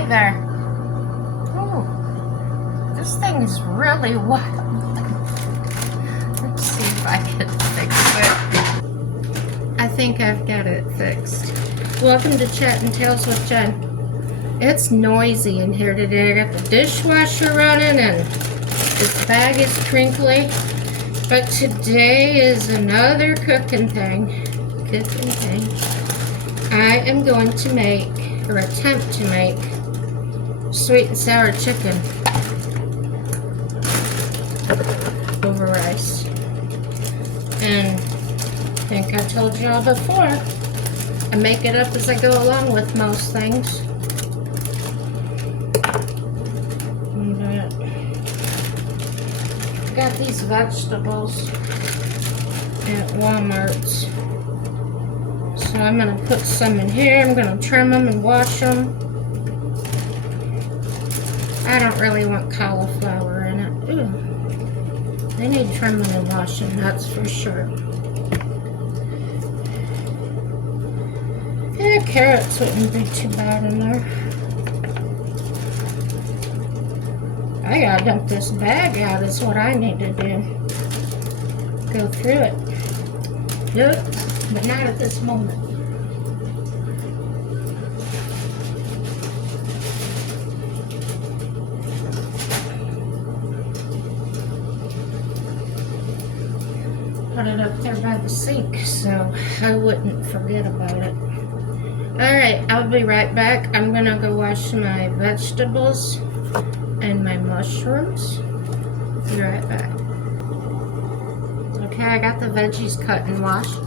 Hi there. Oh, this thing is really wild. Let's see if I can fix it. I think I've got it fixed. Welcome to Chat and Tales with Jen. It's noisy in here today. I got the dishwasher running and this bag is crinkly. But today is another cooking thing. I am going to make, or attempt to make, sweet and sour chicken over rice. And I think I told y'all before, I make it up as I go along with most things. But I got these vegetables at Walmart's. So I'm going to put some in here. I'm going to trim them and wash them. I don't really want cauliflower in it. Ooh. They need trimming and washing, that's for sure. Yeah, carrots wouldn't be too bad in there. I gotta dump this bag out is what I need to do. Go through it. Yep, but not at this moment. Put it up there by the sink so I wouldn't forget about it. Alright, I'll be right back. I'm gonna go wash my vegetables and my mushrooms. Be right back. Okay, I got the veggies cut and washed.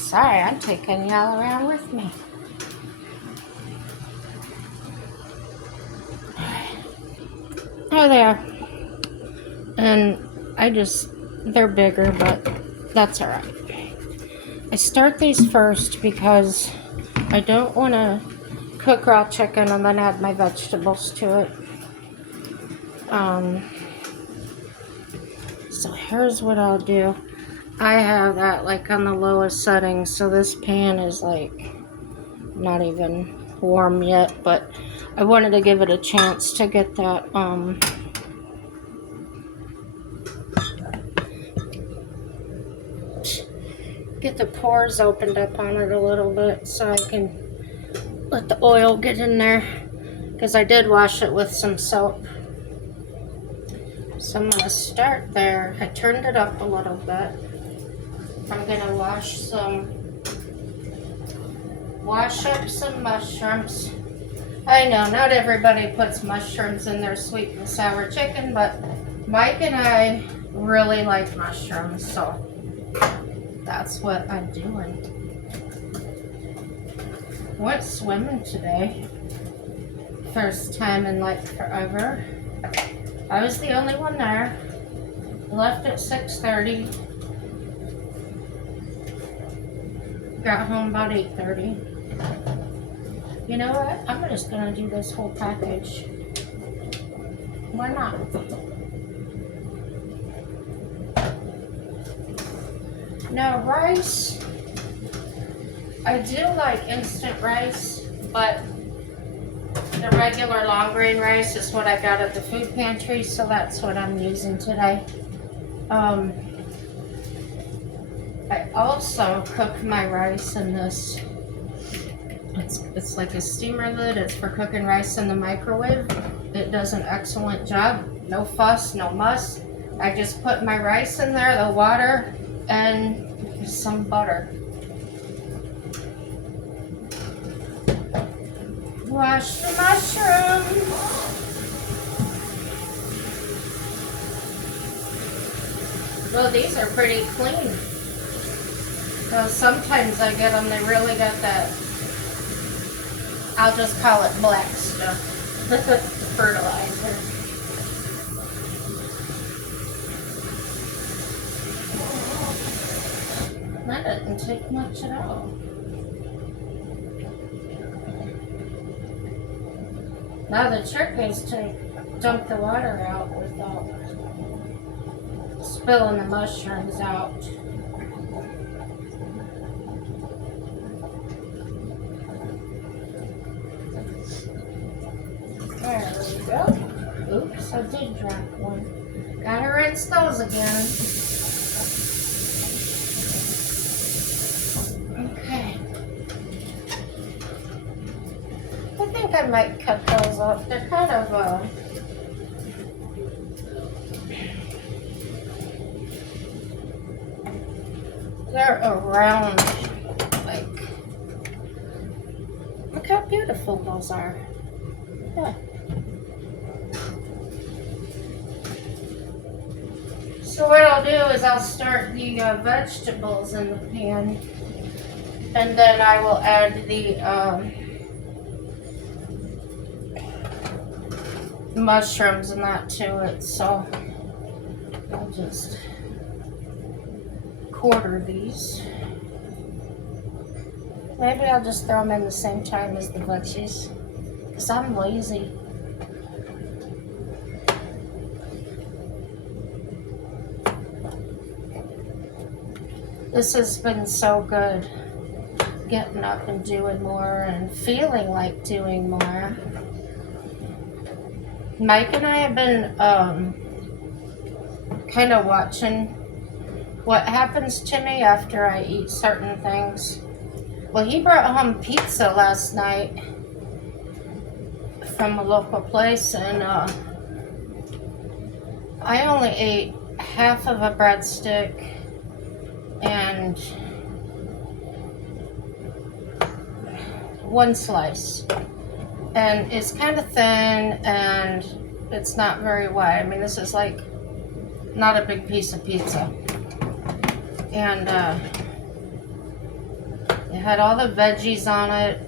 Sorry, I'm taking y'all around with me. Oh, there. And they're bigger, but that's alright. I start these first because I don't want to cook raw chicken and then add my vegetables to it. So here's what I'll do. I have that like on the lowest setting, so this pan is like not even warm yet, but I wanted to give it a chance to get that get the pores opened up on it a little bit so I can let the oil get in there, because I did wash it with some soap. So I'm going to start there. I turned it up a little bit. I'm going to wash up some mushrooms. I know not everybody puts mushrooms in their sweet and sour chicken, but Mike and I really like mushrooms, so that's what I'm doing. Went swimming today. First time in like forever. I was the only one there. Left at 6:30. Got home about 8:30. You know what? I'm just gonna do this whole package. Why not? Now rice, I do like instant rice, but the regular long grain rice is what I got at the food pantry, so that's what I'm using today. I also cook my rice in this, it's like a steamer lid. It's for cooking rice in the microwave. It does an excellent job. No fuss, no muss. I just put my rice in there, the water, and some butter. Wash the mushrooms. Well, these are pretty clean. So sometimes I get them, they really got that, I'll just call it black stuff. Fertilizer. That didn't take much at all. Now the trick is to dump the water out without spilling the mushrooms out. Yes, I did drop one. Gotta rinse those again. Okay. I think I might cut those up. They're kind of, they're around, like, look how beautiful those are. Yeah. So what I'll do is I'll start the vegetables in the pan, and then I will add the mushrooms and that to it. So I'll just quarter these. Maybe I'll just throw them in the same time as the veggies, because I'm lazy. This has been so good, getting up and doing more and feeling like doing more. Mike and I have been kind of watching what happens to me after I eat certain things. Well, he brought home pizza last night from a local place, and I only ate half of a breadstick and one slice, and it's kind of thin and it's not very wide. I mean, this is like not a big piece of pizza, and it had all the veggies on it.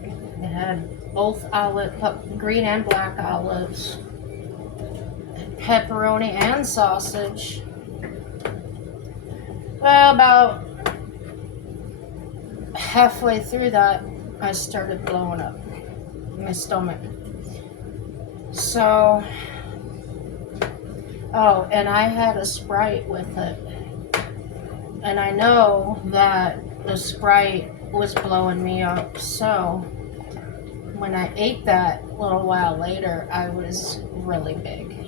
It had both green and black olives, pepperoni and sausage. Well, about halfway through that, I started blowing up in my stomach. So, oh, and I had a Sprite with it. And I know that the Sprite was blowing me up. So, when I ate that a little while later, I was really big.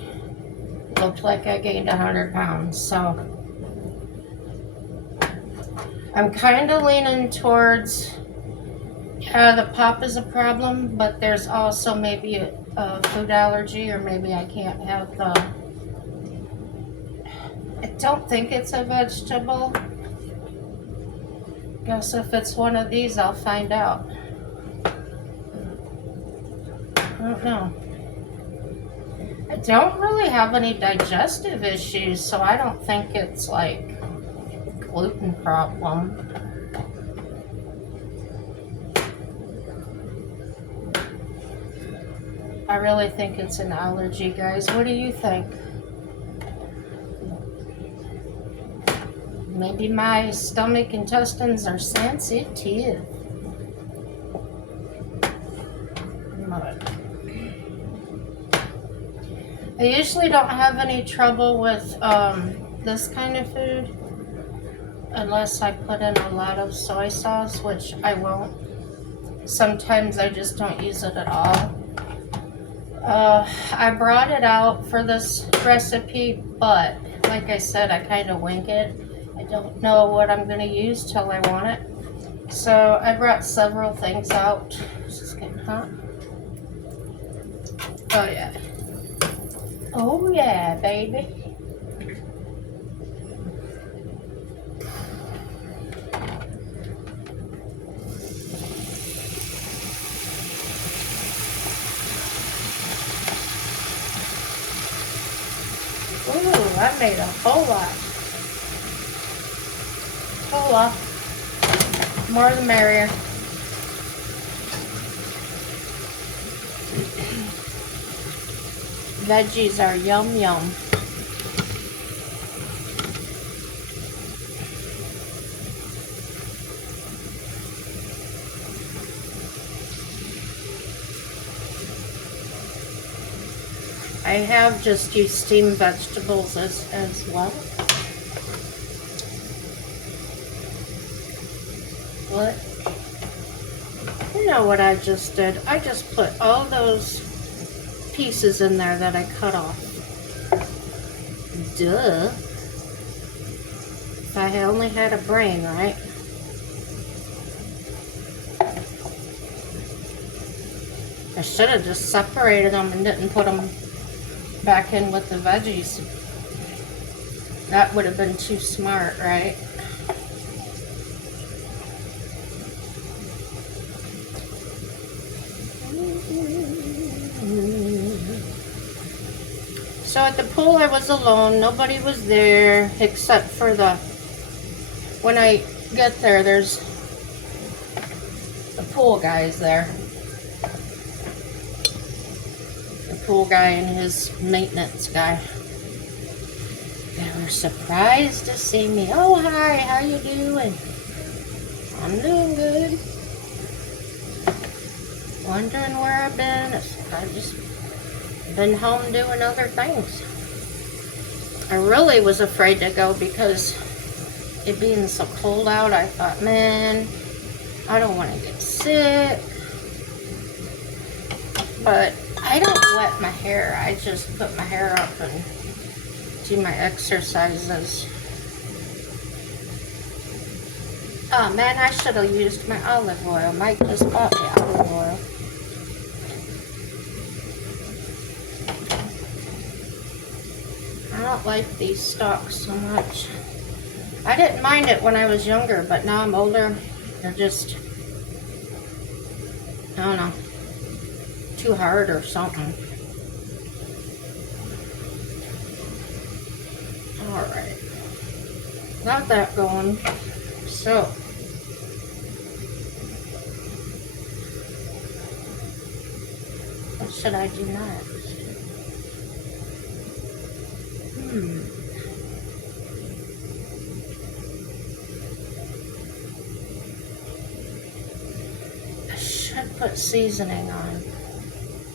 Looked like I gained 100 pounds. So, I'm kind of leaning towards, the pop is a problem, but there's also maybe a food allergy, or maybe I can't have I don't think it's a vegetable. Guess if it's one of these, I'll find out. I don't know. I don't really have any digestive issues, so I don't think it's like gluten problem. I really think it's an allergy, guys. What do you think? Maybe my stomach intestines are sensitive. I usually don't have any trouble with this kind of food unless I put in a lot of soy sauce, which I won't. Sometimes I just don't use it at all. I brought it out for this recipe, but like I said, I kind of wing it. I don't know what I'm going to use till I want it. So I brought several things out. This is getting hot. Oh yeah. Oh yeah, baby. Ooh, I made a whole lot. Whole lot. More the merrier. Veggies are yum yum. I have just used steamed vegetables as well. What? You know what I just did? I just put all those pieces in there that I cut off. Duh. If I only had a brain, right? I should have just separated them and didn't put them back in with the veggies. That would have been too smart, right? So at the pool I was alone. Nobody was there except for when I get there, there's the pool guys there. The pool guy and his maintenance guy. They were surprised to see me. Oh, hi, how you doing? I'm doing good. Wondering where I've been. I've just been home doing other things. I really was afraid to go because it being so cold out, I thought, man, I don't want to get sick. But I don't wet my hair. I just put my hair up and do my exercises. Oh man, I should have used my olive oil. Mike just bought me olive oil. I don't like these stalks so much. I didn't mind it when I was younger, but now I'm older. They're just, I don't know, too hard or something. Alright. Got that going. So, what should I do next? I should put seasoning on.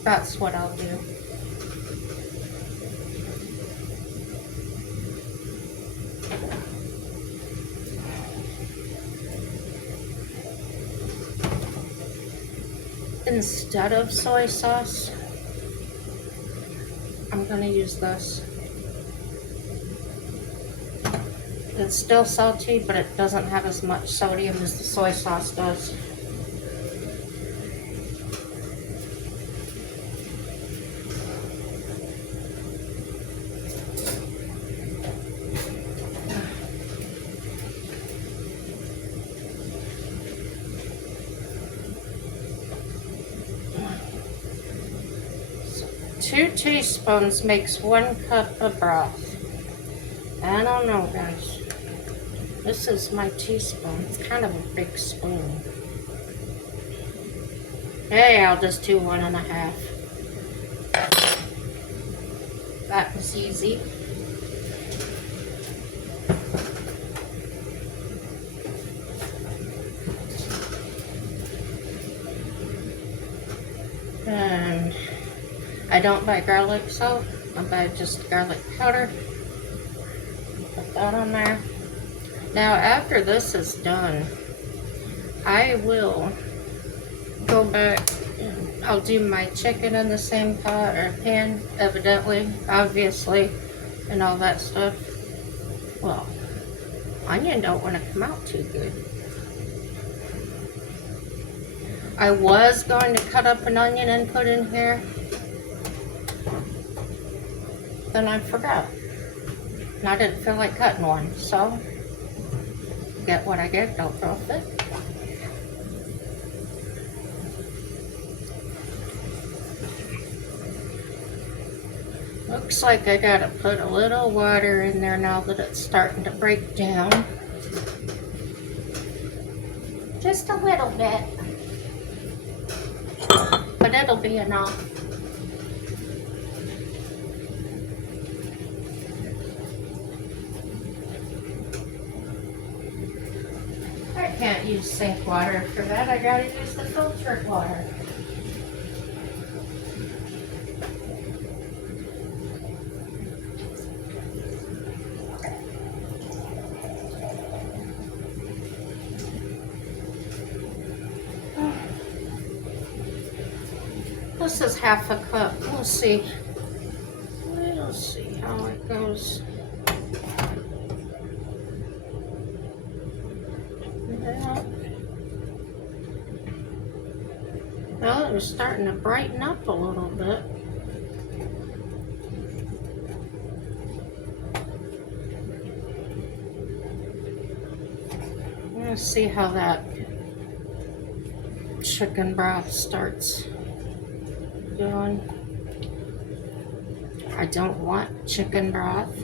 That's what I'll do. Instead of soy sauce, I'm going to use this. It's still salty, but it doesn't have as much sodium as the soy sauce does. So 2 teaspoons makes 1 cup of broth. I don't know, guys. This is my teaspoon. It's kind of a big spoon. Hey, I'll just do 1.5. That was easy. And I don't buy garlic salt. I buy just garlic powder. Put that on there. Now after this is done, I will go back and I'll do my chicken in the same pot or pan, evidently, obviously, and all that stuff. Well, onion don't want to come out too good. I was going to cut up an onion and put in here. Then I forgot. And I didn't feel like cutting one, so get what I get, don't throw a fit. Looks like I gotta put a little water in there now that it's starting to break down. Just a little bit. But it'll be enough. I can't use sink water for that. I gotta use the filtered water. This is 1/2 cup. We'll see. We'll see how it goes. Well, it was starting to brighten up a little bit. I'm gonna see how that chicken broth starts doing. I don't want chicken broth.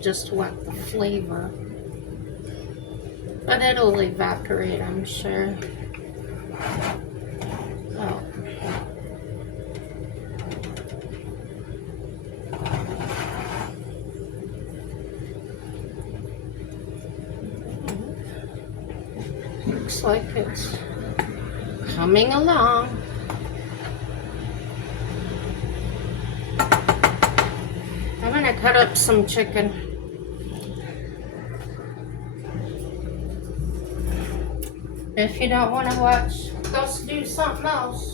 Just want the flavor. But it'll evaporate, I'm sure. Oh. Looks like it's coming along. I'm gonna cut up some chicken. If you don't want to watch, go do something else.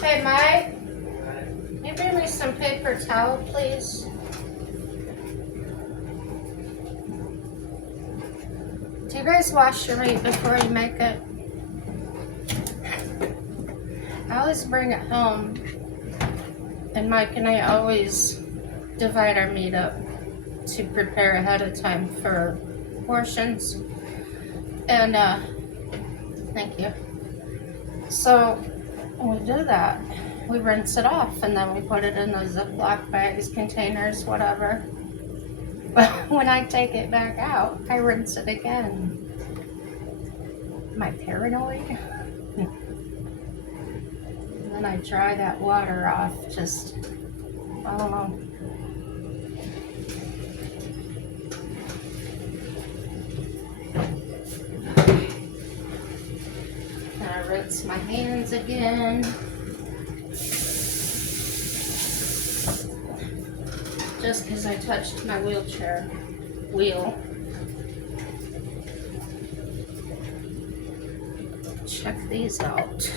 Hey, Mike, can you bring me some paper towel, please? Do you guys wash your meat before you make it? I always bring it home, and Mike and I always divide our meat up to prepare ahead of time for portions. And, thank you. So, when we do that, we rinse it off and then we put it in the Ziploc bags, containers, whatever. But when I take it back out, I rinse it again. Am I paranoid? And then I dry that water off, just, I don't know. And I rinse my hands again. Just because I touched my wheelchair wheel. Check these out.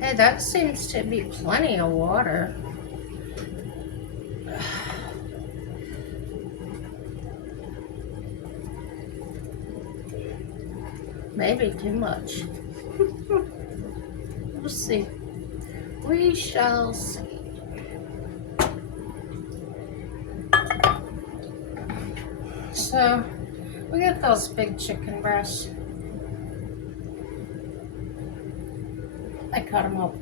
Hey, that seems to be plenty of water. Maybe too much. We'll see. We shall see. So, we got those big chicken breasts. I cut them up.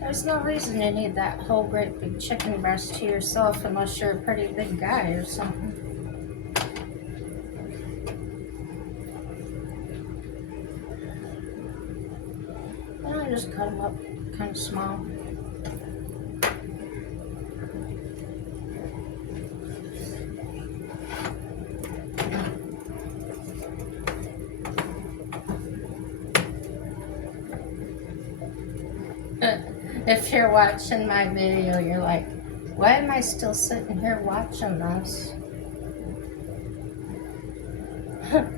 There's no reason you need that whole great big chicken breast to yourself unless you're a pretty big guy or something. And I just cut them up kind of small. If you're watching my video, you're like, why am I still sitting here watching this?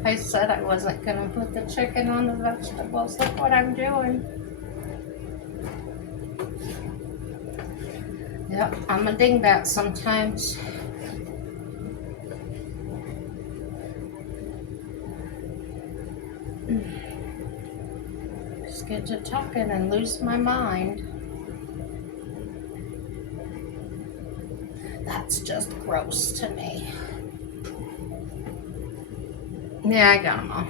I said I wasn't going to put the chicken on the vegetables. Look what I'm doing. Yep, I'm a dingbat sometimes. Just get to talking and lose my mind. That's just gross to me. Yeah, I got them all.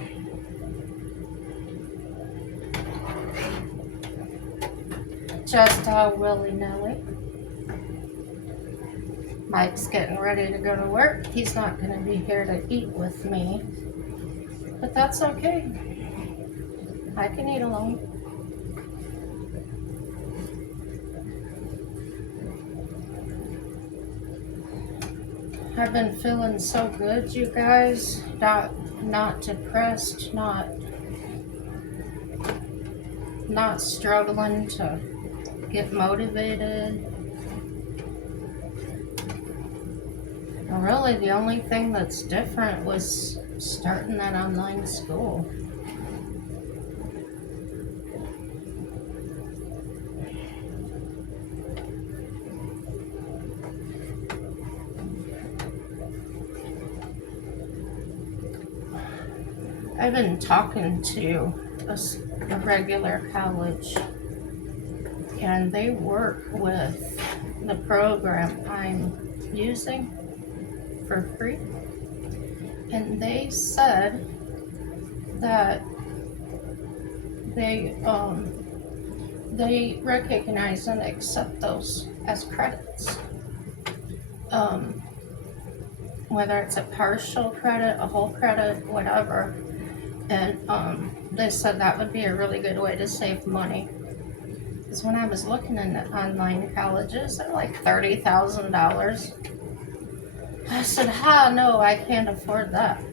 Just all willy-nilly. Mike's getting ready to go to work. He's not going to be here to eat with me. But that's okay. I can eat alone. I've been feeling so good, you guys. Not depressed, not struggling to get motivated. Really, the only thing that's different was starting that online school. I've been talking to a regular college, and they work with the program I'm using for free, and they said that they recognize and accept those as credits, whether it's a partial credit, a whole credit, whatever. And they said that would be a really good way to save money. Because when I was looking into online colleges, they're like $30,000. I said, no, I can't afford that.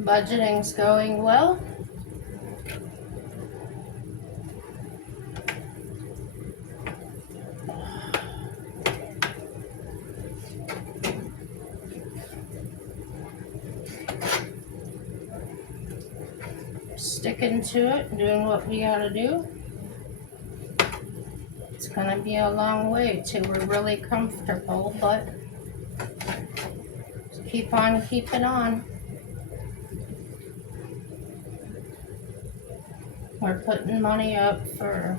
Budgeting's going well. Sticking to it, doing what we gotta do. It's gonna be a long way till we're really comfortable, but keep on keeping on. We're putting money up for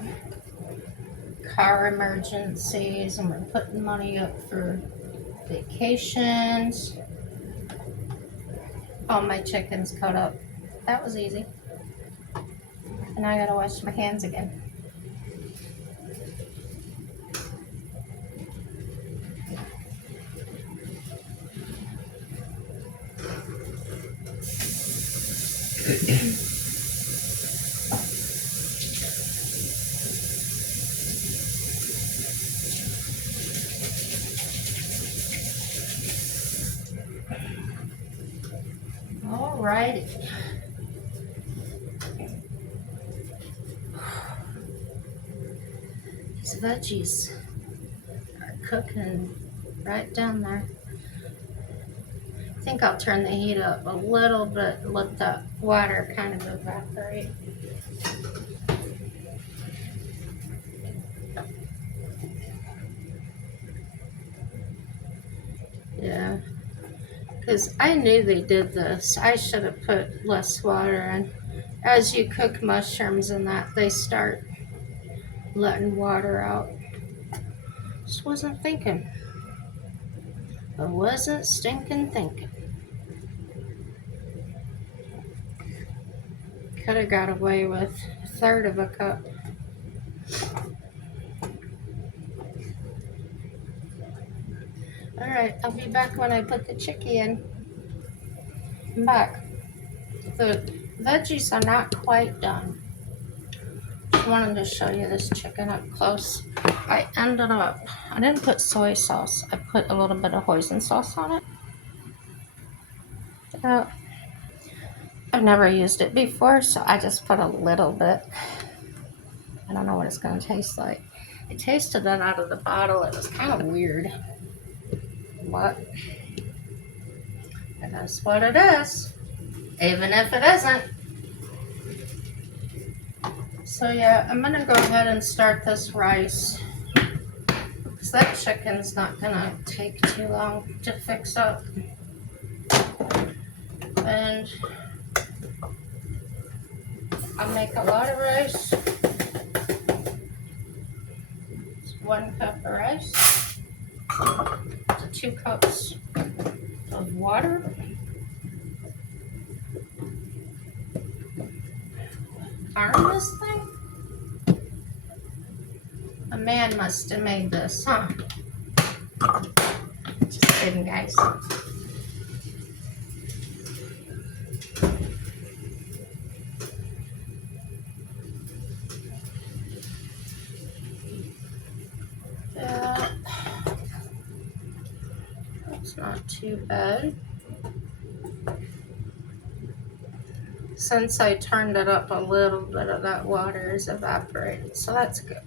car emergencies, and we're putting money up for vacations. All my chickens cut up. That was easy. And I gotta wash my hands again. Alrighty. These veggies are cooking right down there. I think I'll turn the heat up a little bit, let the water kind of evaporate. Yeah, because I knew they did this. I should have put less water in. As you cook mushrooms and that, they start letting water out. Just wasn't thinking. I wasn't stinking thinking. Could have got away with a third of a cup. Alright, I'll be back when I put the chickie in. I'm back. The veggies are not quite done. Just wanted to show you this chicken up close. I didn't put soy sauce. I put a little bit of hoisin sauce on it. I've never used it before, so I just put a little bit. I don't know what it's going to taste like. I tasted it out of the bottle. It was kind of weird. But that's what it is, even if it isn't. So yeah, I'm going to go ahead and start this rice, because that chicken's not going to take too long to fix up. I'll make a lot of rice. 1 cup of rice. 2 cups of water. Arm this thing? A man must have made this, huh? Just kidding, guys. That's not too bad. Since I turned it up a little bit of that water is evaporated, so that's good.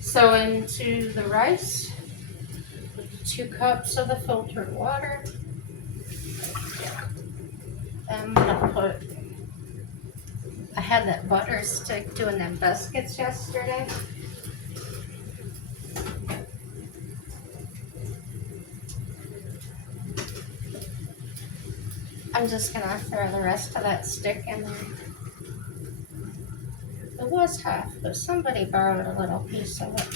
So into the rice, with the 2 cups of the filtered water, I'm gonna put, I had that butter stick doing them biscuits yesterday. I'm just gonna throw the rest of that stick in there. It was half, but somebody borrowed a little piece of it.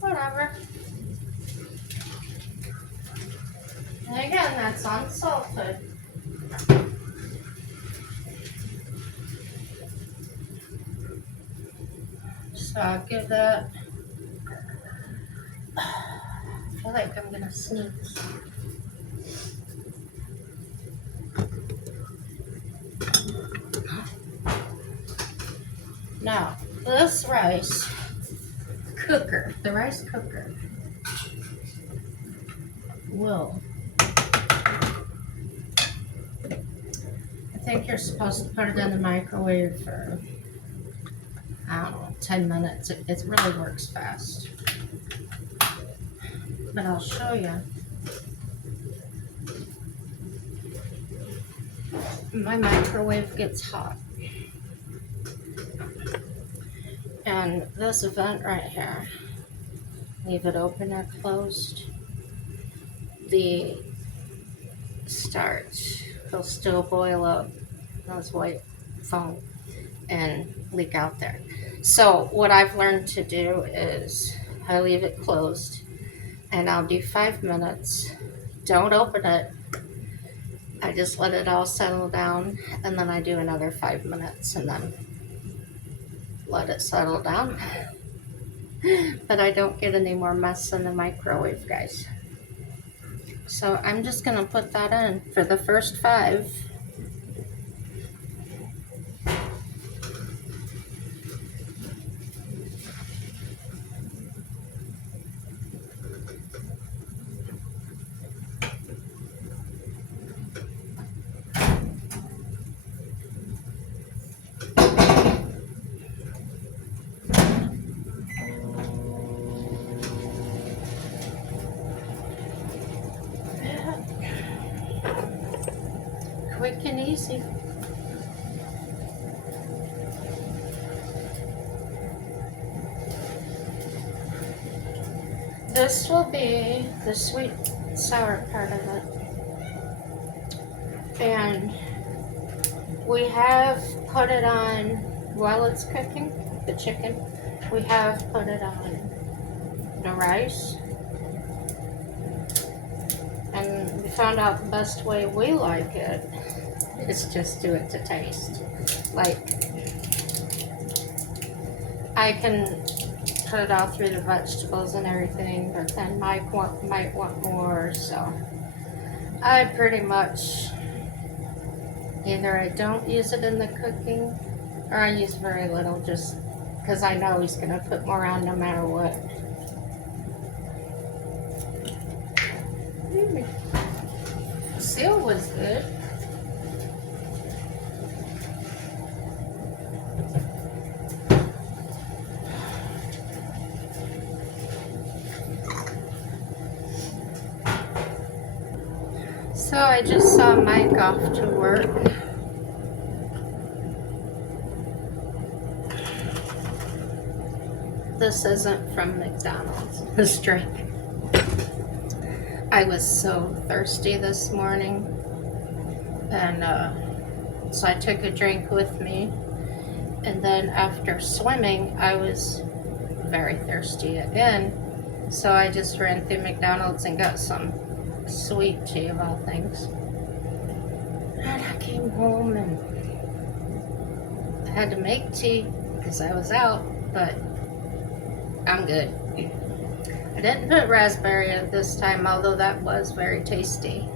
Whatever. And again, that's unsalted. So I'll give that, I feel like I'm gonna sneeze. Now, this rice cooker, the rice cooker, will, I think you're supposed to put it in the microwave for, I don't know, 10 minutes. It really works fast. But I'll show you. My microwave gets hot. And this vent right here, leave it open or closed, the starch will still boil up those white foam and leak out there. So what I've learned to do is I leave it closed and I'll do 5 minutes. Don't open it. I just let it all settle down and then I do another 5 minutes and then let it settle down. But I don't get any more mess in the microwave, guys. So I'm just gonna put that in for the first 5. Quick and easy. This will be the sweet sour part of it. And we have put it on while it's cooking, the chicken. We have put it on the rice. And we found out the best way we like it is just do it to taste. Like, I can put it all through the vegetables and everything, but then Mike might want more, so I pretty much either I don't use it in the cooking or I use very little just because I know he's gonna put more on no matter what. Seal was good. So I just saw Mike off to work. This isn't from McDonald's, this drink. I was so thirsty this morning, and so I took a drink with me, and then after swimming I was very thirsty again, so I just ran through McDonald's and got some sweet tea of all things. And I came home and I had to make tea because I was out, but I'm good. I didn't put raspberry in it this time, although that was very tasty.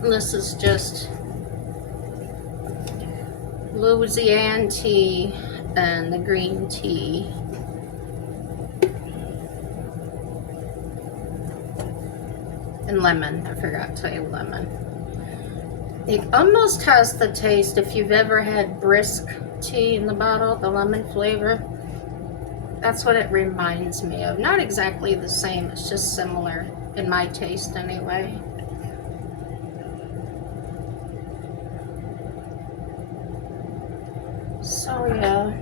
And this is just Louisiana tea and the green tea. And lemon. I forgot to tell you lemon. It almost has the taste, if you've ever had brisk tea in the bottle, the lemon flavor. That's what it reminds me of. Not exactly the same, it's just similar in my taste anyway. So yeah.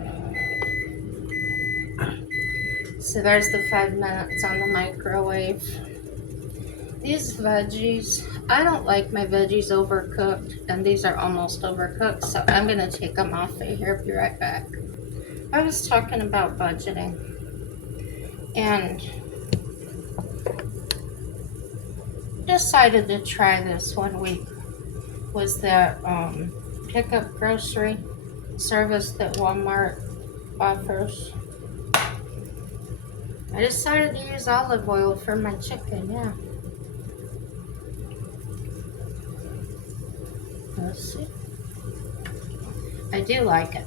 So there's the 5 minutes on the microwave. These veggies, I don't like my veggies overcooked, and these are almost overcooked, so I'm going to take them off of here. Be right back. I was talking about budgeting, and decided to try this one week. Was that pickup grocery service that Walmart offers. I decided to use olive oil for my chicken, yeah. Let's see. I do like it.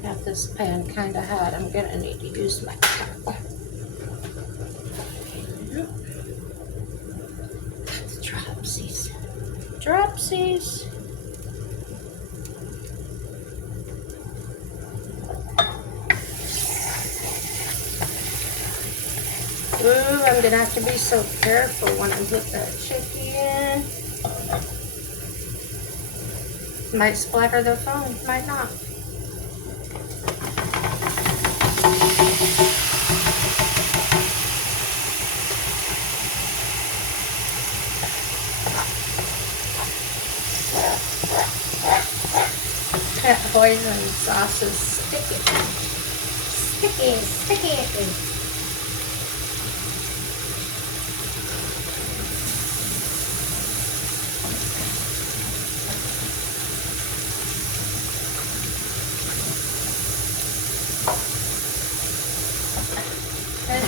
Got this pan kind of hot. I'm gonna need to use my towel. Dropsies. Dropsies. Ooh, I'm gonna have to be so careful when I put that chicken in. Might splatter the phone, might not. That poison sauce is sticky. Sticky, sticky.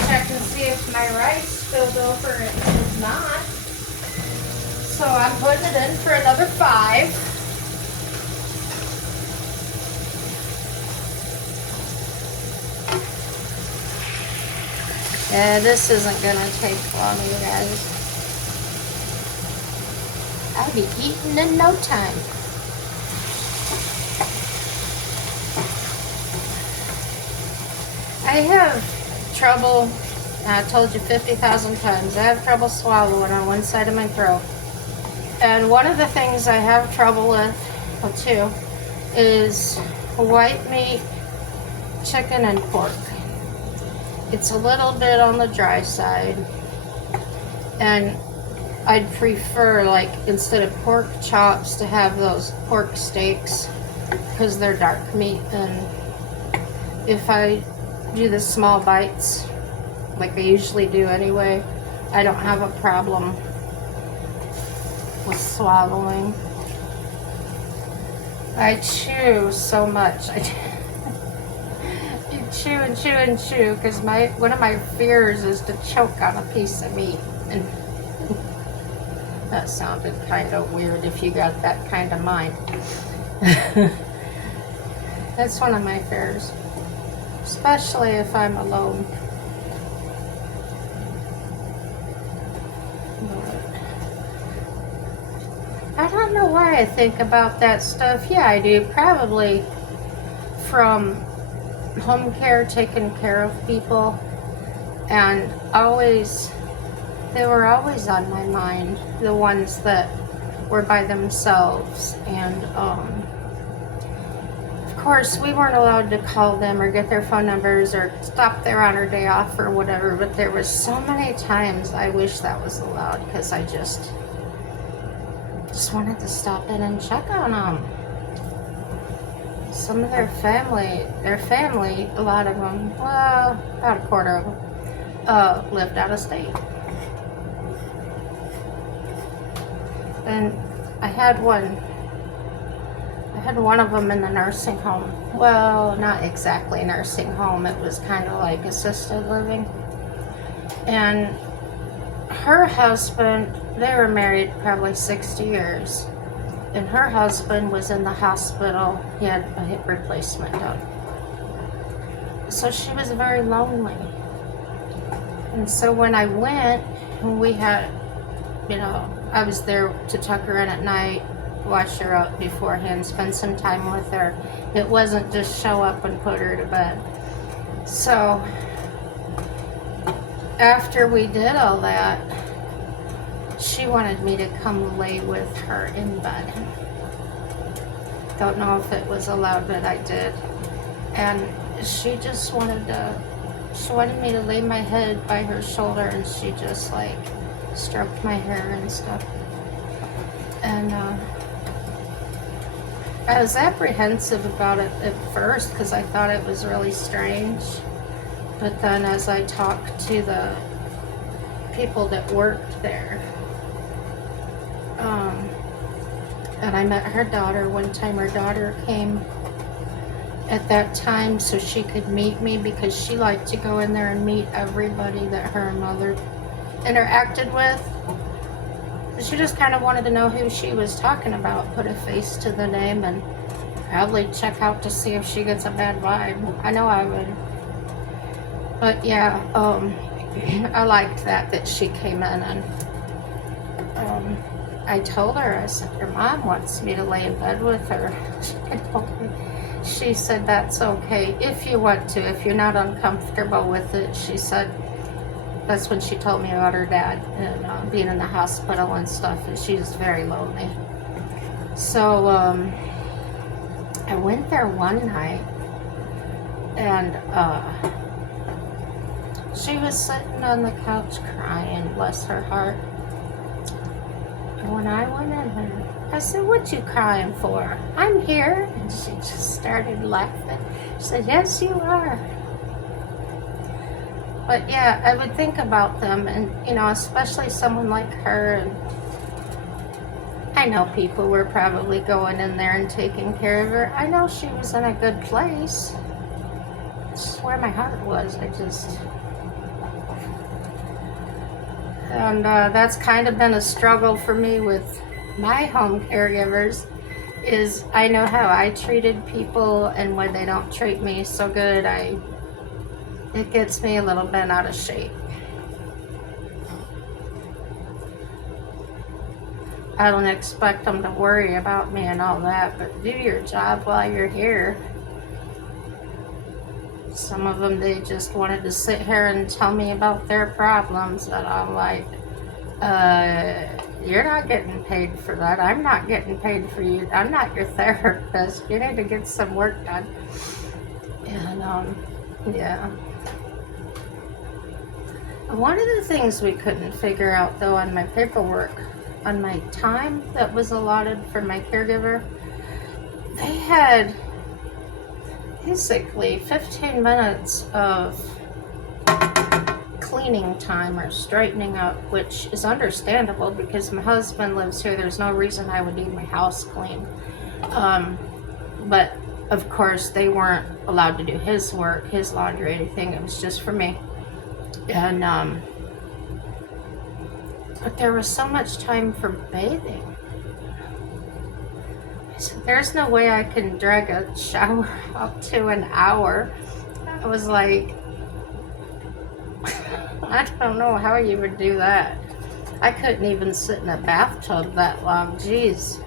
Check and see if my rice spilled over. It did not. So I'm putting it in for another 5. Yeah, this isn't gonna take long, you guys. I'll be eating in no time. I have trouble, I told you 50,000 times, I have trouble swallowing on one side of my throat. And one of the things I have trouble with, well, too, is white meat, chicken, and pork. It's a little bit on the dry side. And I'd prefer, like, instead of pork chops, to have those pork steaks, because they're dark meat. And if I do the small bites, like I usually do anyway, I don't have a problem with swallowing. I chew so much. You chew and chew and chew, because one of my fears is to choke on a piece of meat. And that sounded kind of weird if you got that kind of mind. That's one of my fears. Especially if I'm alone. I don't know why I think about that stuff. Yeah, I do. Probably from home care, taking care of people, and they were always on my mind, the ones that were by themselves. And of course, we weren't allowed to call them or get their phone numbers or stop there on our day off or whatever, but there was so many times I wish that was allowed, because I just wanted to stop in and check on them. Some of their family, a lot of them, well, about a quarter of them, lived out of state. And I had one of them in the nursing home. Well, not exactly nursing home. It was kind of like assisted living. And her husband, they were married probably 60 years. And her husband was in the hospital. He had a hip replacement done. So she was very lonely. And so when I went, we had, I was there to tuck her in at night, wash her up beforehand, spend some time with her. It wasn't just show up and put her to bed. So after we did all that, she wanted me to come lay with her in bed. Don't know if it was allowed, but I did. And she just wanted me to lay my head by her shoulder, and she just like stroked my hair and stuff. And I was apprehensive about it at first because I thought it was really strange. But then as I talked to the people that worked there, and I met her daughter one time. Her daughter came at that time so she could meet me, because she liked to go in there and meet everybody that her mother interacted with. She just kind of wanted to know who she was talking about, put a face to the name, and probably check out to see if she gets a bad vibe. I know I would. But yeah, I liked that she came in, and I told her, I said, your mom wants me to lay in bed with her. She said, that's okay if you want to, if you're not uncomfortable with it. She said, that's when she told me about her dad and being in the hospital and stuff, and she's very lonely. So I went there one night, and she was sitting on the couch crying, bless her heart. And when I went in there, I said, what you crying for? I'm here. And she just started laughing. She said, yes, you are. But yeah, I would think about them, and especially someone like her. And I know people were probably going in there and taking care of her. I know she was in a good place. It's where my heart was. And that's kind of been a struggle for me with my home caregivers, is I know how I treated people, and when they don't treat me so good, it gets me a little bit out of shape. I don't expect them to worry about me and all that, but do your job while you're here. Some of them, they just wanted to sit here and tell me about their problems, and I'm like, you're not getting paid for that. I'm not getting paid for you. I'm not your therapist. You need to get some work done. And yeah. One of the things we couldn't figure out, though, on my paperwork, on my time that was allotted for my caregiver, they had basically 15 minutes of cleaning time or straightening up, which is understandable because my husband lives here. There's no reason I would need my house clean. But of course, they weren't allowed to do his work, his laundry, anything. It was just for me. And but there was so much time for bathing. I said, there's no way I can drag a shower up to an hour. I was like, I don't know how you would do that. I couldn't even sit in a bathtub that long. Jeez.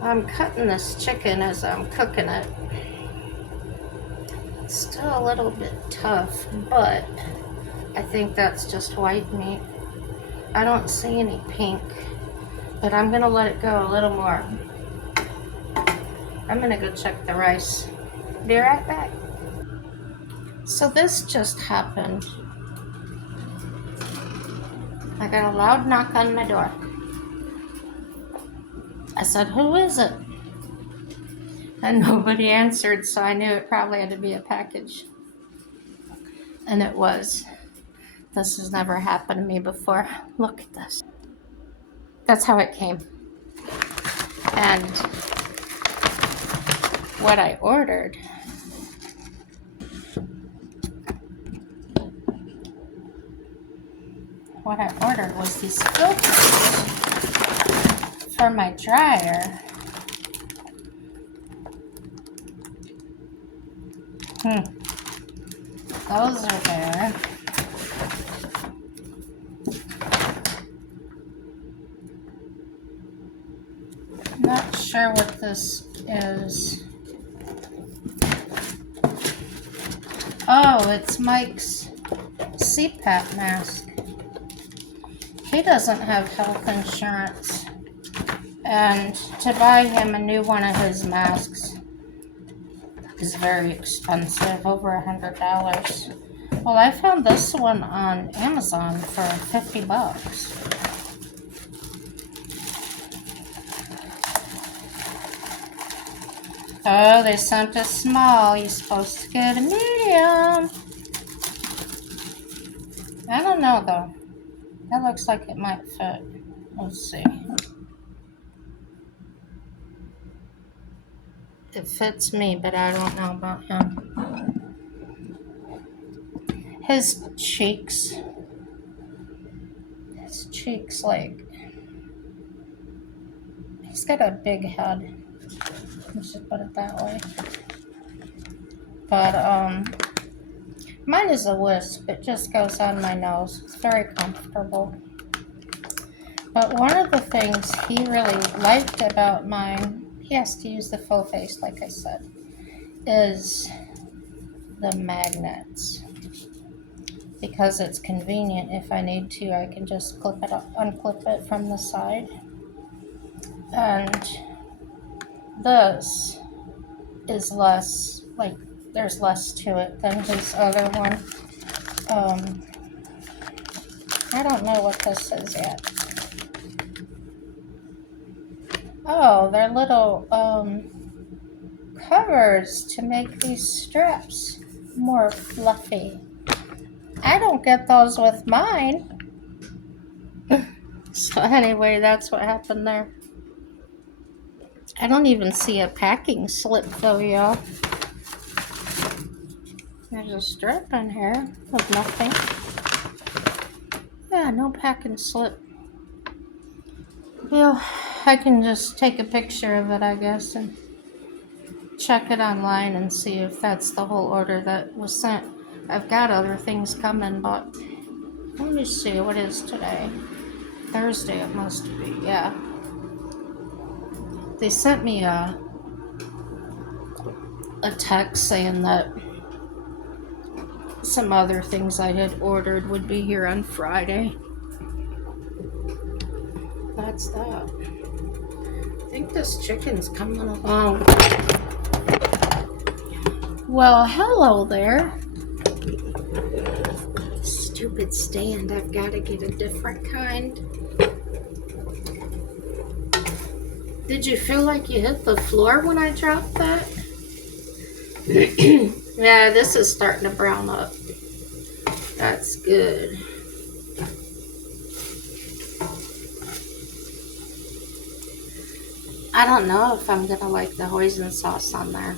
I'm cutting this chicken as I'm cooking it. Still a little bit tough, but I think that's just white meat. I don't see any pink, but I'm gonna let it go a little more. I'm gonna go check the rice. Be right back. So this just happened. I got a loud knock on my door. I said, "Who is it?" And nobody answered, so I knew it probably had to be a package. And it was. This has never happened to me before. Look at this. That's how it came. And what I ordered was these filters for my dryer. Those are there. Not sure what this is. Oh, it's Mike's CPAP mask. He doesn't have health insurance. And to buy him a new one of his masks is very expensive, over $100. Well, I found this one on Amazon for $50. Oh, they sent a small. You're supposed to get a medium. I don't know, though. That looks like it might fit. Let's see. It fits me, but I don't know about him. His cheeks, like, he's got a big head. Let's just put it that way. But, mine is a wisp. It just goes on my nose. It's very comfortable. But one of the things he really liked about mine, he has to use the full face, like I said, is the magnets. Because it's convenient. If I need to, I can just clip it up, unclip it from the side. And this is less, like, there's less to it than his other one. I don't know what this is yet. Oh, they're little covers to make these straps more fluffy. I don't get those with mine. So anyway, that's what happened there. I don't even see a packing slip though, y'all. There's a strip in here with nothing. Yeah, no packing slip. Well, I can just take a picture of it, I guess, and check it online and see if that's the whole order that was sent. I've got other things coming, but let me see, what is today? Thursday it must be, yeah. They sent me a text saying that some other things I had ordered would be here on Friday. That's that. I think this chicken's coming along. Well, hello there. Stupid stand. I've got to get a different kind. Did you feel like you hit the floor when I dropped that? Yeah, this is starting to brown up. That's good. I don't know if I'm going to like the hoisin sauce on there.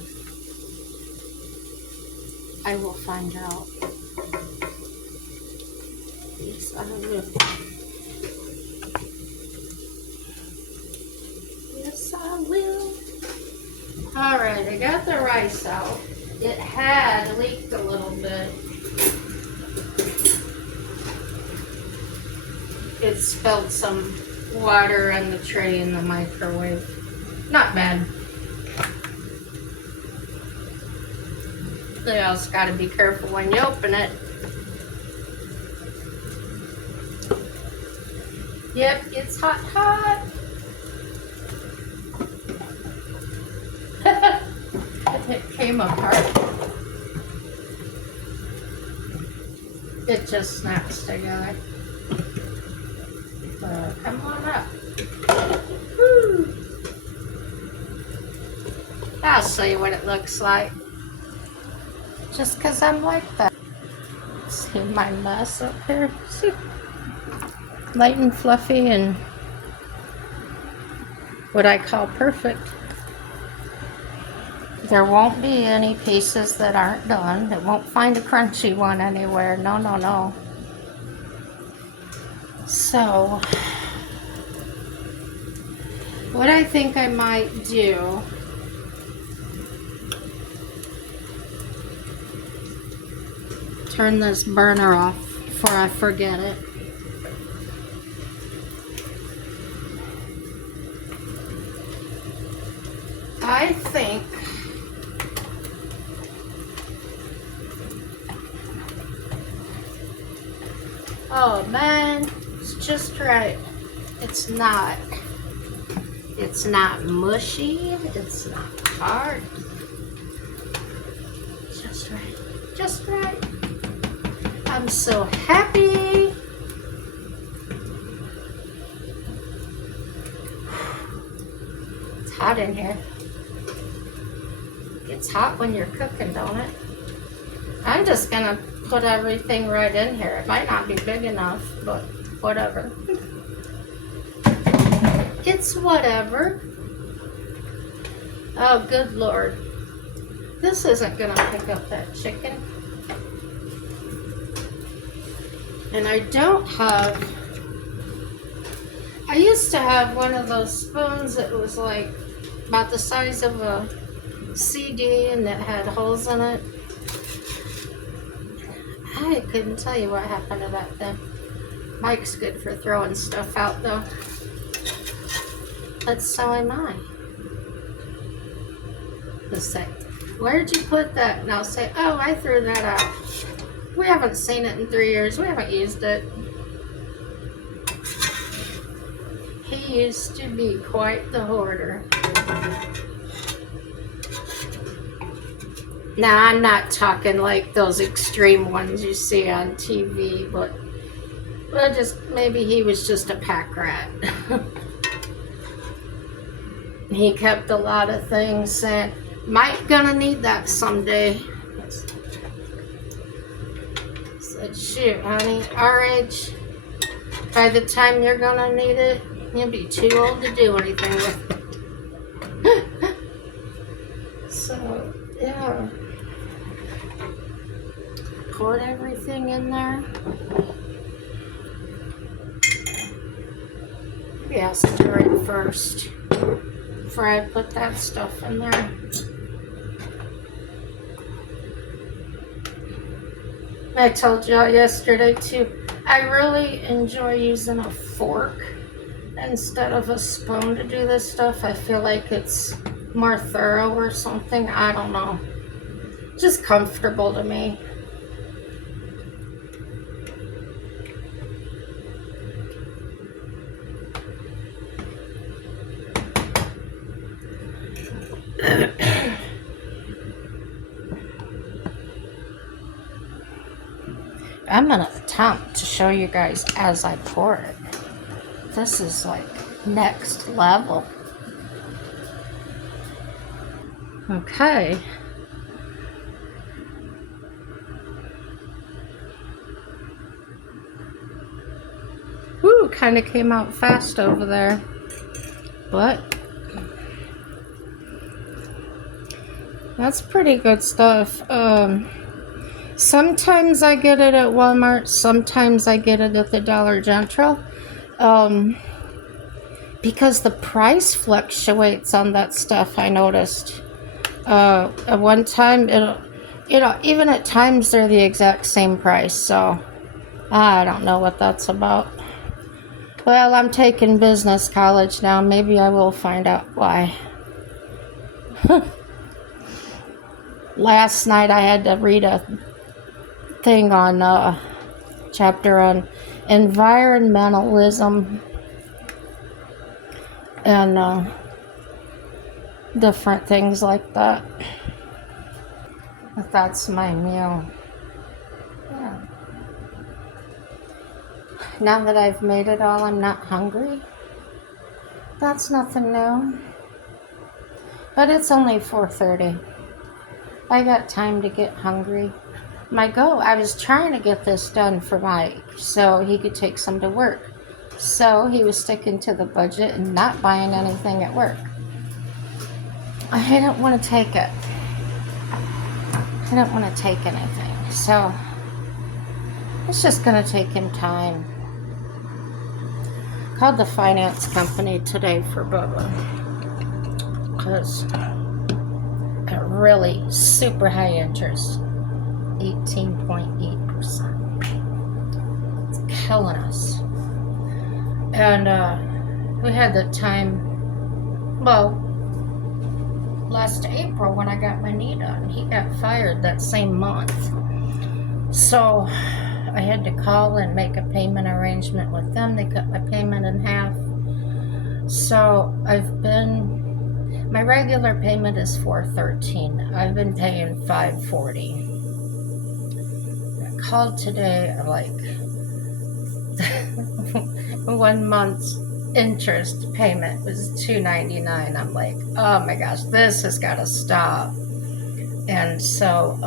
I will find out. Yes, I will. Yes, I will. Alright, I got the rice out. It had leaked a little bit. It spilled some water on the tray in the microwave. Not bad. You just gotta be careful when you open it. Yep, it's hot, hot. It came apart. It just snaps together. Come on up. Woo. I'll show you what it looks like. Just because I'm like that. See my mess up here? See? Light and fluffy and what I call perfect. There won't be any pieces that aren't done. It won't find a crunchy one anywhere. No, no, no. So, what I think I might do, turn this burner off before I forget it. I think oh man, it's just right. It's not mushy, it's not hard. Just right. Just right. I'm so happy. It's hot in here. It's hot when you're cooking, don't it? I'm just gonna put everything right in here. It might not be big enough, but whatever. It's whatever. Oh, good Lord. This isn't gonna pick up that chicken. And I don't have, I used to have one of those spoons that was like about the size of a CD and that had holes in it. I couldn't tell you what happened to that thing. Mike's good for throwing stuff out though. But so am I. He'll say, where'd you put that? And I'll say, oh, I threw that out. We haven't seen it in 3 years. We haven't used it. He used to be quite the hoarder. Now, I'm not talking like those extreme ones you see on TV, but well, just maybe he was just a pack rat. He kept a lot of things saying, Mike gonna need that someday. Said, shoot, honey, our age, by the time you're gonna need it, you'll be too old to do anything with it. So, yeah. Poured everything in there. Maybe I'll stir it first before I put that stuff in there. I told y'all yesterday too, I really enjoy using a fork instead of a spoon to do this stuff. I feel like it's more thorough or something. I don't know. Just comfortable to me. I'm gonna attempt to show you guys as I pour it. This is like next level. Okay. Woo, kind of came out fast over there. But that's pretty good stuff. Sometimes I get it at Walmart. Sometimes I get it at the Dollar General. Because the price fluctuates on that stuff, I noticed. At one time, even at times they're the exact same price. So I don't know what that's about. Well, I'm taking business college now. Maybe I will find out why. Last night I had to read a thing on chapter on environmentalism and different things like that. But that's my meal. Yeah. Now that I've made it all, I'm not hungry. That's nothing new. But it's only 4:30. I got time to get hungry. I was trying to get this done for Mike so he could take some to work. So he was sticking to the budget and not buying anything at work. I didn't want to take it. I didn't want to take anything. So it's just going to take him time. Called the finance company today for Bubba. Because at really super high interest. 18.8%. It's killing us. And we had the time, well, last April when I got my knee done. He got fired that same month. So I had to call and make a payment arrangement with them. They cut my payment in half. So my regular payment is $413. I've been paying $540. I called today, like 1 month's interest payment was $299. I'm like, oh my gosh, this has got to stop. And so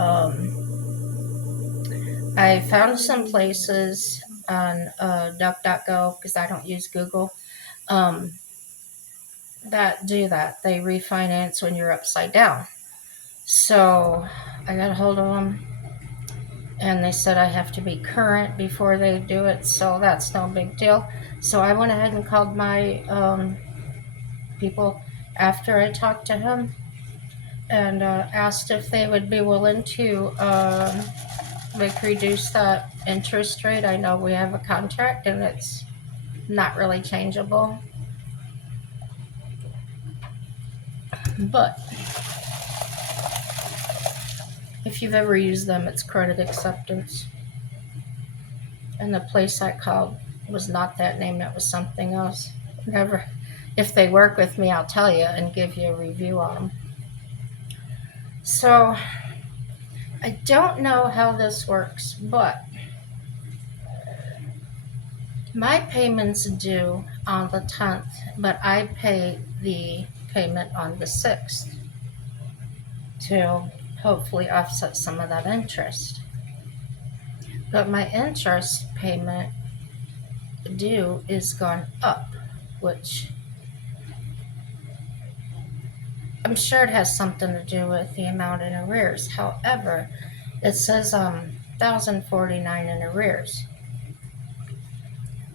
I found some places on DuckDuckGo, because I don't use Google, that do that. They refinance when you're upside down. So I got a hold of them, and they said I have to be current before they do it, so that's no big deal. So I went ahead and called my people after I talked to him and asked if they would be willing to reduce that interest rate. I know we have a contract and it's not really changeable, but if you've ever used them, it's credit acceptance. And the place I called was not that name, it was something else. Never. If they work with me, I'll tell you and give you a review on them. So I don't know how this works, but my payment's due on the 10th, but I pay the payment on the 6th to hopefully offset some of that interest. But my interest payment due is gone up, which I'm sure it has something to do with the amount in arrears. However, it says $1,049 in arrears.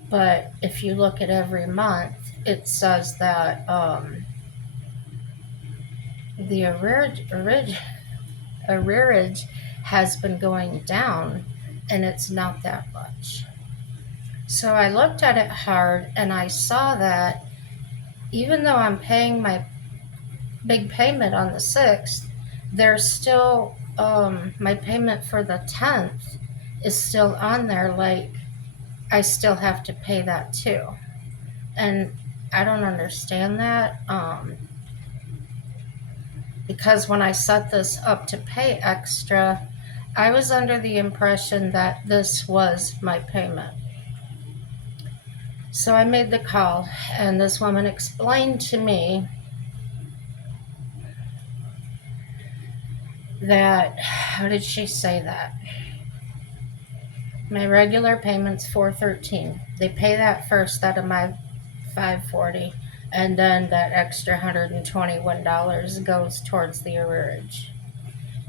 But if you look at every month, it says that the arrearage has been going down, and it's not that much. So I looked at it hard, and I saw that even though I'm paying my big payment on the 6th, there's still my payment for the 10th is still on there. Like, I still have to pay that too, and I don't understand that, because when I set this up to pay extra, I was under the impression that this was my payment. So I made the call, and this woman explained to me that, how did she say that? My regular payment's $413. They pay that first out of my $540, and then that extra $121 goes towards the arrearage.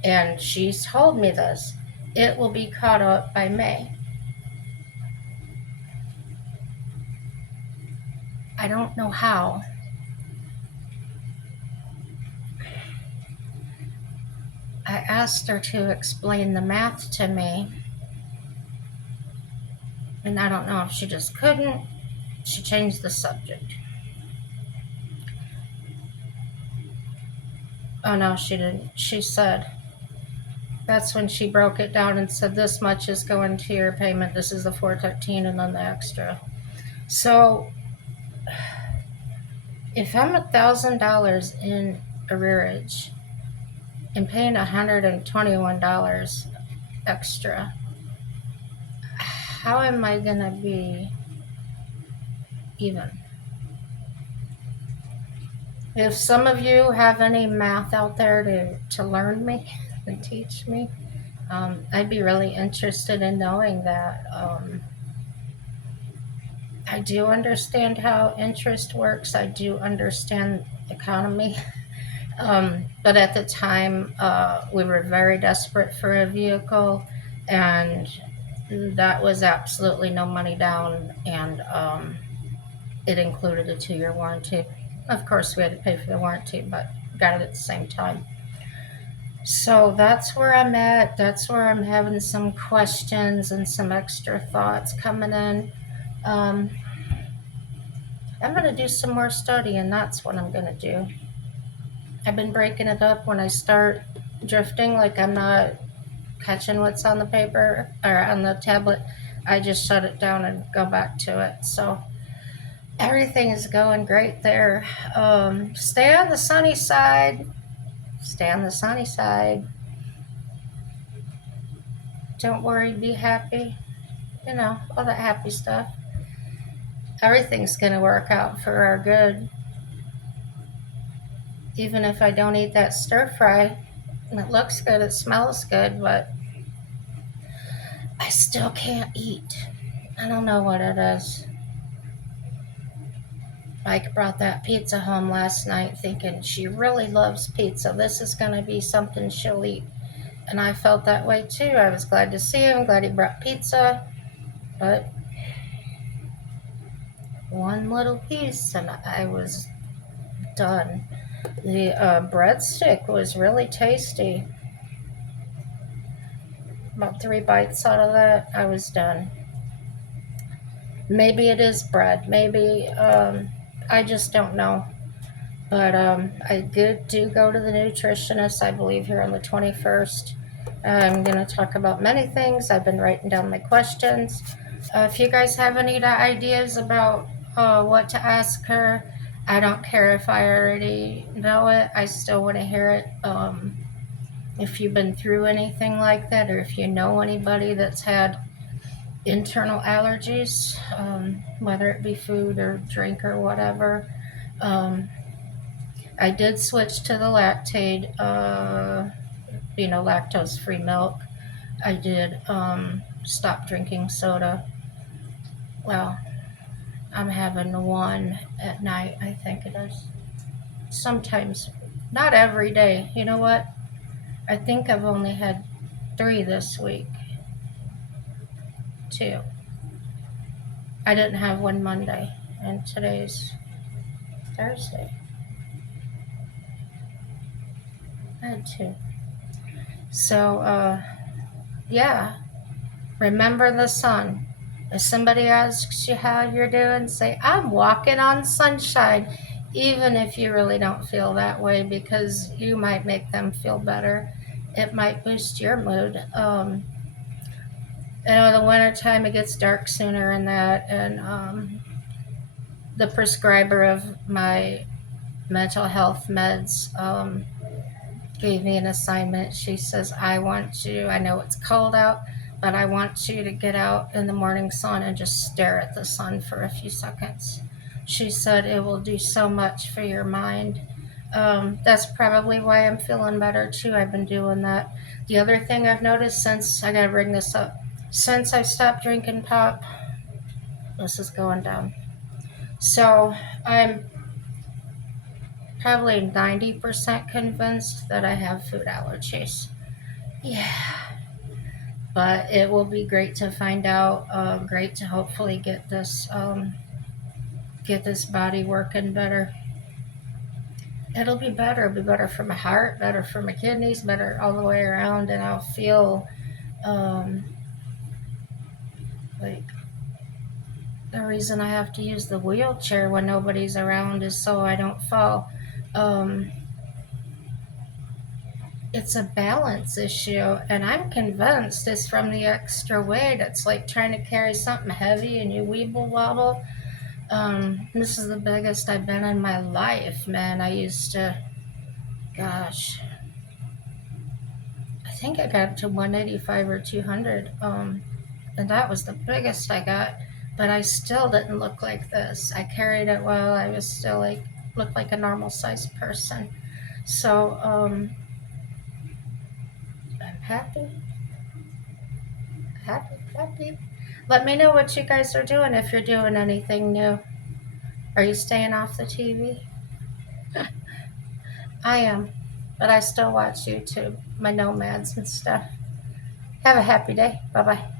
And she's told me this. It will be caught up by May. I don't know how. I asked her to explain the math to me, and I don't know if she just couldn't. She changed the subject. Oh no, she didn't. She said, That's when she broke it down and said, this much is going to your payment. This is the 413 and then the extra. So if I'm $1,000 in arrearage and paying $121 extra, how am I going to be even? If some of you have any math out there to learn me and teach me, I'd be really interested in knowing that. I do understand how interest works. I do understand economy. But at the time, we were very desperate for a vehicle, and that was absolutely no money down, and it included a 2-year warranty. Of course, we had to pay for the warranty, but got it at the same time. So that's where I'm at. That's where I'm having some questions and some extra thoughts coming in. Um, I'm going to do some more studying. That's what I'm going to do. I've been breaking it up when I start drifting, like I'm not catching what's on the paper or on the tablet. I just shut it down and go back to it. So everything is going great there. Stay on the sunny side. Stay on the sunny side. Don't worry, be happy. You know, all that happy stuff. Everything's going to work out for our good. Even if I don't eat that stir fry, and it looks good, it smells good, but I still can't eat. I don't know what it is. Mike brought that pizza home last night thinking she really loves pizza. This is going to be something she'll eat. And I felt that way too. I was glad to see him, glad he brought pizza. But one little piece and I was done. The breadstick was really tasty. About 3 bites out of that, I was done. Maybe it is bread. Maybe, I just don't know. But I do go to the nutritionist, I believe, here on the 21st. I'm going to talk about many things. I've been writing down my questions. If you guys have any ideas about what to ask her, I don't care if I already know it. I still want to hear it. If you've been through anything like that, or if you know anybody that's had internal allergies, whether it be food or drink or whatever. I did switch to the Lactaid, lactose-free milk. I did stop drinking soda. Well, I'm having one at night, I think it is. Sometimes, not every day. You know what? I think I've only had 3 this week. 2. I didn't have one Monday, and today's Thursday. I had 2. So, yeah. Remember the sun. If somebody asks you how you're doing, say, I'm walking on sunshine, even if you really don't feel that way, because you might make them feel better. It might boost your mood. The wintertime, it gets dark sooner and that, and the prescriber of my mental health meds gave me an assignment. She says, I know it's cold out, but I want you to get out in the morning sun and just stare at the sun for a few seconds. She said it will do so much for your mind. That's probably why I'm feeling better too. I've been doing that. The other thing I've noticed I gotta bring this up, since I stopped drinking pop, this is going down. So I'm probably 90% convinced that I have food allergies. Yeah. But it will be great to find out, great to hopefully get this body working better. It'll be better. It'll be better for my heart, better for my kidneys, better all the way around, and I'll feel like the reason I have to use the wheelchair when nobody's around is so I don't fall. it's a balance issue, and I'm convinced it's from the extra weight. It's like trying to carry something heavy and you weeble wobble. This is the biggest I've been in my life, man. I used to, gosh, I think I got to 185 or 200, and that was the biggest I got. But I still didn't look like this. I carried it well. I was still like looked like a normal sized person. So I'm happy, happy, happy. Let me know what you guys are doing if you're doing anything new. Are you staying off the TV? I am, but I still watch YouTube, my nomads and stuff. Have a happy day. Bye bye.